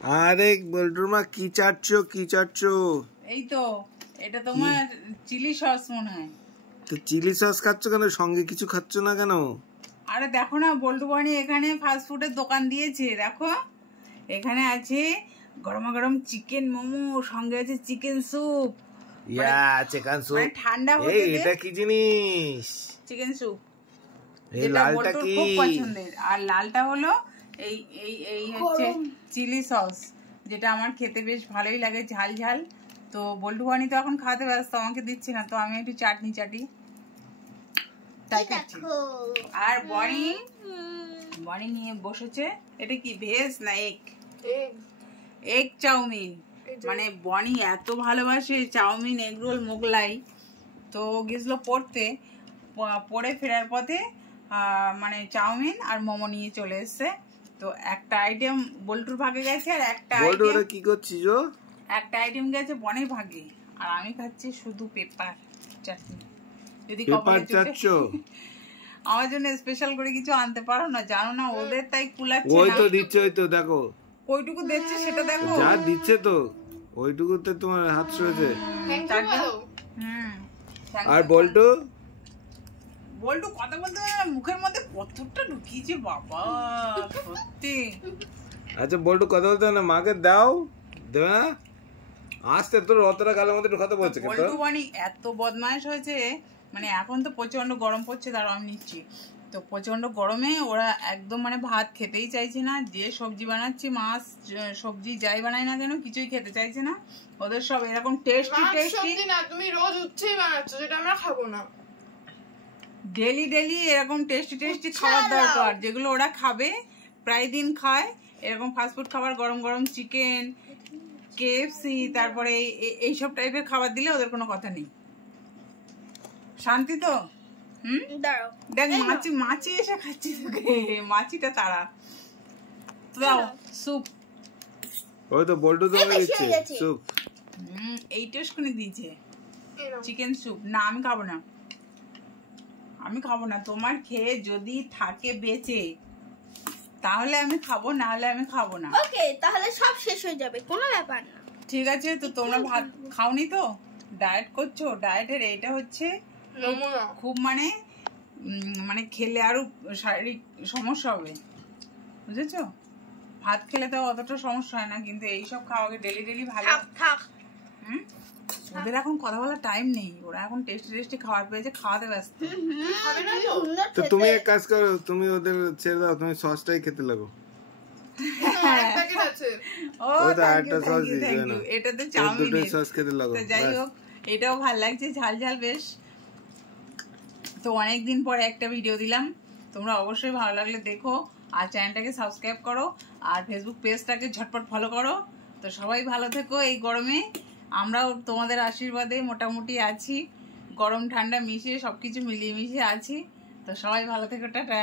আরে বল্টুর মা কি চাটছো? এই তো এটা তোমার চিলি সস মনে হয়। তো চিলি সস খাচ্ছ কেন, সঙ্গে কিছু খাচ্ছ না কেন? আরে দেখো না, বল্টু বানি এখানে ফাস্ট ফুডের দোকান দিয়েছে। দেখো এখানে আছে গরমা গরম চিকেন মোমো, সঙ্গে আছে চিকেন স্যুপ। চিকেন স্যুপ ঠান্ডা হতে এটা কি জিনিস? চিকেন স্যুপ, এই যেটা লালটা বল্টুর কি? খুব পছন্দের। আর লালটা হলো এই এই এই হচ্ছে চিলি সস, যেটা আমার খেতে বেশ ভালোই লাগে, ঝাল ঝাল। তো বল্টু বানি তো এখন খাওয়াতে ব্যস্ত, আমাকে দিচ্ছে না, তো আমি একটু চাটনি চাটি তাই খাচ্ছি। আর বনি নিয়ে বসেছে। এটা কি ভেজ না এগ চাউমিন? মানে বনি এত ভালোবাসে চাউমিন, এগ রোল, মোগলাই। তো গেছিল পড়ে ফেরার পথে মানে চাউমিন আর মোমো নিয়ে চলে এসছে। তো একটা আইটেম বল্টুর ভাগে গেছে, আর একটা আইটেম গেছে বনির ভাগে। আর আমি খাচ্ছি শুধু পেপার চাটনি। যদি আমার জন্য স্পেশাল করে কিছু আনতে পারো না, জানো না ওদের তাই কুলাচ্ছে না। ওই তো দিচ্ছে, ওই তো দেখো ওইটুকু দিচ্ছে, সেটা দেখো যা দিচ্ছে, তো ওইটুকুতে তোমার হাত সরেছে। আর বল্টু কথা বলতে মুখের মধ্যে কতটা ঢুকিয়েছে বাবা, সত্যি। আচ্ছা বল্টু কথা বলতে না, মাকে দাও, দেবে না? আসতে তোর অতটা গালের মধ্যে ঢুকাতে বলছে। বল্টু বানি এত বদমাইশ হয়েছে, মানে এখন তো প্রচন্ড গরম পড়ছে, দাঁড়াও আমি নিচ্ছি। তো প্রচন্ড গরমে ওরা একদম মানে ভাত খেতেই চাইছে না। যে সবজি বানাচ্ছি, মাছ সবজি যাই বানাই না কেন, কিছুই খেতে চাইছে না। ওদের সব এরকম টেস্টি না, তুমি রোজ উচ্ছেই বানাচ্ছ, যেটা আমরা খাবো না। ডেলি এরকম টেস্টি খাবার দরকার, যেগুলো ওরা খাবে, প্রায় দিন খায়। এরকম ফাস্টফুড খাবার, গরম গরম চিকেন, কেএফসি, তারপরে এইসব টাইপের খাবার দিলে ওদের কোনো কথা নেই। শান্তি তো? দেখ মাছি এসে খাচ্ছি, মাছিটা তারা দাও স্যুপ। ওই তো বল্টু তো দিচ্ছে স্যুপ। এই টেস্ট করে দিয়েছে চিকেন স্যুপ। না আমি খাবো না। তোমার খেয়ে যদি থাকে বেঁচে তাহলে আমি খাবো, না হলে আমি খাবো না। ওকে, তাহলে সব শেষ হয়ে যাবে, কোনো ব্যাপার না। ঠিক আছে, তো তোমরা ভাত খাওনি তো, ডায়েট করছো। ডায়েটের এইটা হচ্ছে খুব মানে খেলে আরো শারীরিক সমস্যা হবে, বুঝেছো? ভাত খেলে তো অতটা সমস্যা হয় না, কিন্তু এইসব খাওয়াকে ডেলি ভালো। ওদের এখন কথা বলার টাইম নেই, ওরা এখন টেস্টি খাবার পেয়েছে, খাওয়াতে ব্যস্ত। তো তুমি এক কাজ করো, তুমি ওদের ছেড়ে দাও, তুমি সসটাই খেতে লাগো। এটা তো চাউমিন সস খেতে লাগো। যাই হোক, এটাও ভালো লাগছে, ঝাল ঝাল বেশ। তো অনেকদিন পরে একটা ভিডিও দিলাম, তোমরা অবশ্যই ভালো লাগলে দেখো, আর চ্যানেলটাকে সাবস্ক্রাইব করো, আর ফেসবুক পেজটাকে ঝটপট ফলো করো। তো সবাই ভালো থেকো। এই গরমে আমরাও তোমাদের আশীর্বাদে মোটামুটি আছি, গরম ঠান্ডা মিশিয়ে সবকিছু মিলিয়ে মিশিয়ে আছি। তো সবাই ভালো থেকো, টাটা।